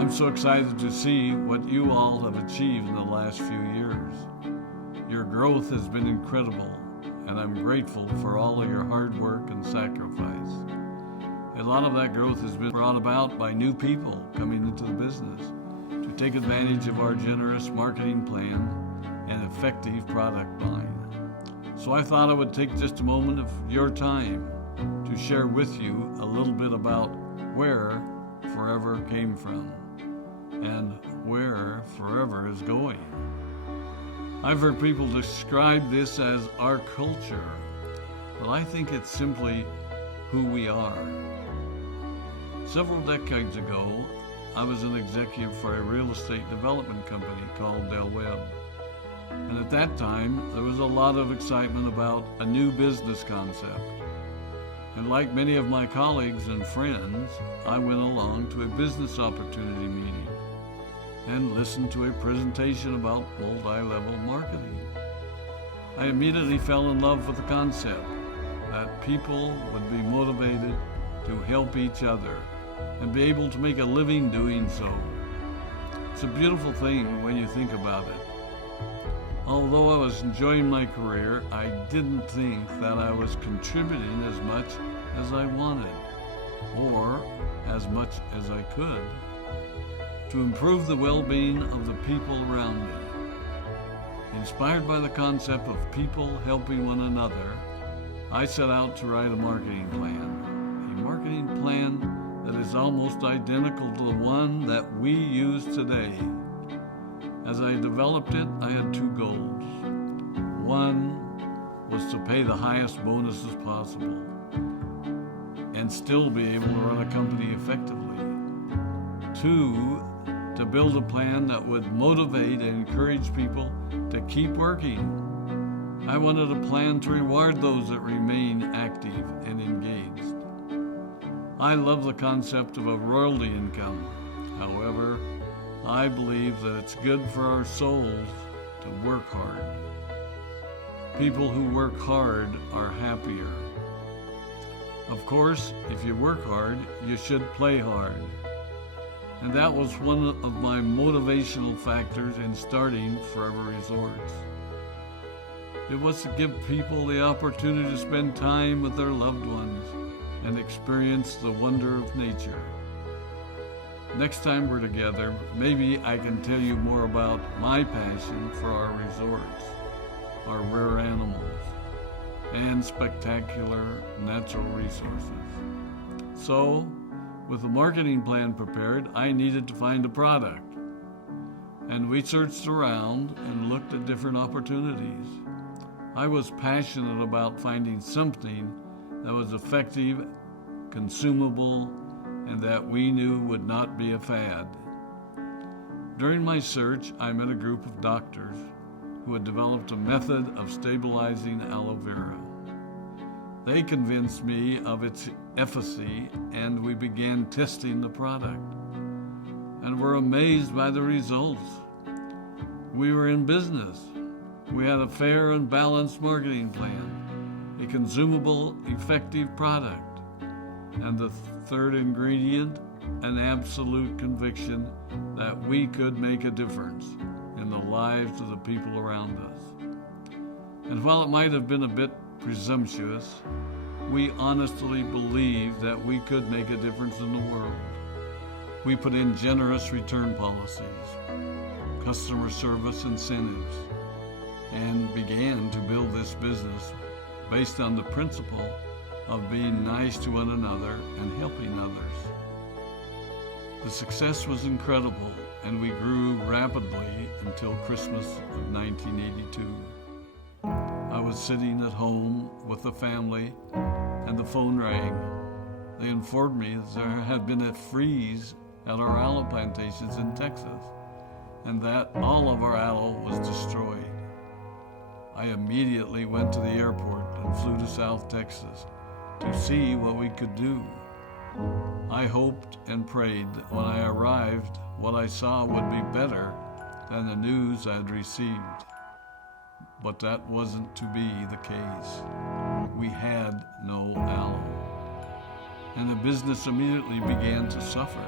I'm so excited to see what you all have achieved in the last few years. Your growth has been incredible, and I'm grateful for all of your hard work and sacrifice. A lot of that growth has been brought about by new people coming into the business to take advantage of our generous marketing plan and effective product line. So I thought I would take just a moment of your time to share with you a little bit about where Forever came from and where Forever is going. I've heard people describe this as our culture, but I think it's simply who we are. Several decades ago, I was an executive for a real estate development company called Del Webb. And at that time, there was a lot of excitement about a new business concept. And like many of my colleagues and friends, I went along to a business opportunity meeting and listened to a presentation about multi-level marketing. I immediately fell in love with the concept that people would be motivated to help each other and be able to make a living doing so. It's a beautiful thing when you think about it. Although I was enjoying my career, I didn't think that I was contributing as much as I wanted or as much as I could to improve the well-being of the people around me. Inspired by the concept of people helping one another, I set out to write a marketing plan that is almost identical to the one that we use today. As I developed it, I had two goals. One was to pay the highest bonuses possible and still be able to run a company effectively. Two, to build a plan that would motivate and encourage people to keep working. I wanted a plan to reward those that remain active and engaged. I love the concept of a royalty income. However, I believe that it's good for our souls to work hard. People who work hard are happier. Of course, if you work hard, you should play hard. And that was one of my motivational factors in starting Forever Resorts. It was to give people the opportunity to spend time with their loved ones and experience the wonder of nature. Next time we're together, maybe I can tell you more about my passion for our resorts, our rare animals, and spectacular natural resources. So, with the marketing plan prepared, I needed to find a product. And we searched around and looked at different opportunities. I was passionate about finding something that was effective, consumable, and that we knew would not be a fad. During my search, I met a group of doctors who had developed a method of stabilizing aloe vera. They convinced me of its efficacy, and we began testing the product, and were amazed by the results. We were in business. We had a fair and balanced marketing plan, a consumable, effective product, and the third ingredient, an absolute conviction that we could make a difference in the lives of the people around us. And while it might have been a bit presumptuous, we honestly believed that we could make a difference in the world. We put in generous return policies, customer service incentives, and began to build this business based on the principle of being nice to one another and helping others. The success was incredible, and we grew rapidly until Christmas of 1982. I was sitting at home with the family, and the phone rang. They informed me that there had been a freeze at our aloe plantations in Texas, and that all of our aloe was destroyed. I immediately went to the airport and flew to South Texas to see what we could do. I hoped and prayed that when I arrived, what I saw would be better than the news I'd received. But that wasn't to be the case. We had no aloe, and the business immediately began to suffer.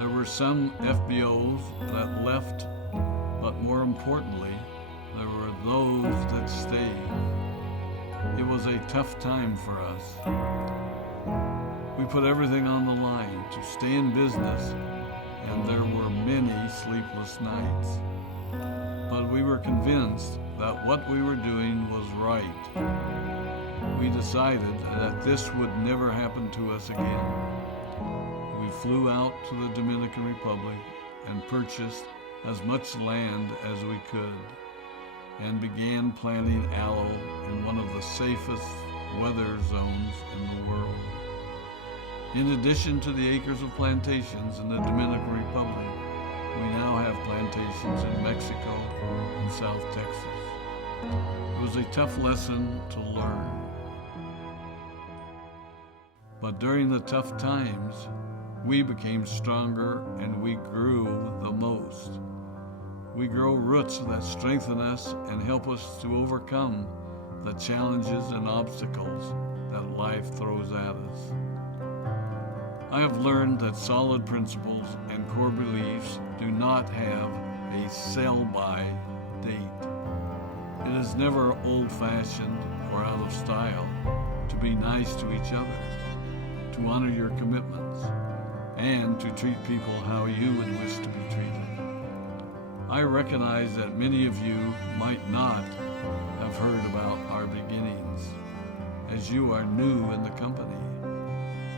There were some FBOs that left, but more importantly, there were those that stayed. It was a tough time for us. We put everything on the line to stay in business, and there were many sleepless nights. But we were convinced that what we were doing was right. We decided that this would never happen to us again. We flew out to the Dominican Republic and purchased as much land as we could and began planting aloe in one of the safest weather zones in the world. In addition to the acres of plantations in the Dominican Republic, we now have plantations in Mexico and South Texas. It was a tough lesson to learn. But during the tough times, we became stronger and we grew the most. We grow roots that strengthen us and help us to overcome the challenges and obstacles that life throws at us. I have learned that solid principles and core beliefs do not have a sell-by date. It is never old-fashioned or out of style to be nice to each other, to honor your commitments, and to treat people how you would wish to be treated. I recognize that many of you might not have heard about our beginnings, as you are new in the company.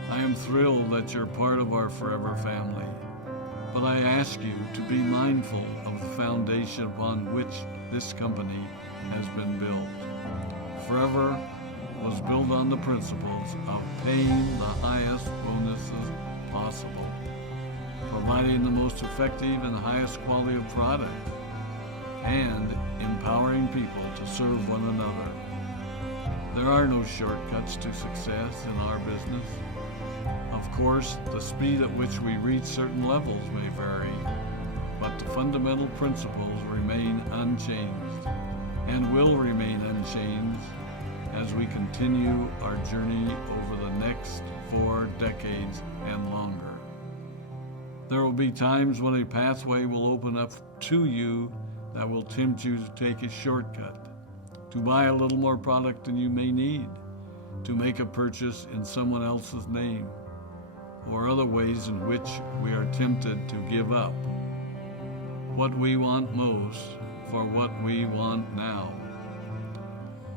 I am thrilled that you're part of our forever family, but I ask you to be mindful of the foundation upon which this company has been built. Forever was built on the principles of paying the highest bonuses possible, providing the most effective and highest quality of product, and empowering people to serve one another. There are no shortcuts to success in our business. Of course, the speed at which we reach certain levels may vary, but the fundamental principles remain unchanged and will remain unchanged as we continue our journey over the next 4 decades and longer. There will be times when a pathway will open up to you that will tempt you to take a shortcut, to buy a little more product than you may need, to make a purchase in someone else's name, or other ways in which we are tempted to give up what we want most for what we want now.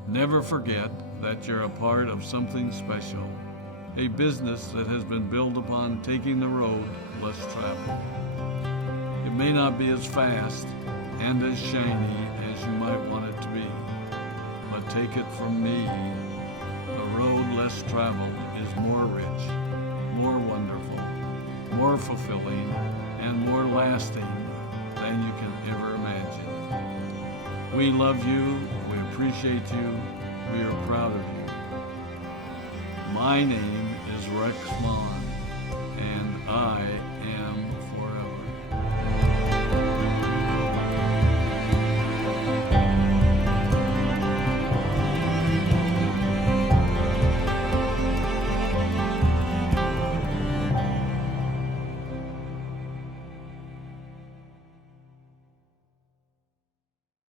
Never forget that you're a part of something special, a business that has been built upon taking the road less traveled. It may not be as fast and as shiny as you might want it to be, but take it from me, the road less traveled is more rich, more wonderful, more fulfilling, and more lasting than you can ever imagine. We love you, we appreciate you, we are proud of you. My name is Rex Maughn, and I am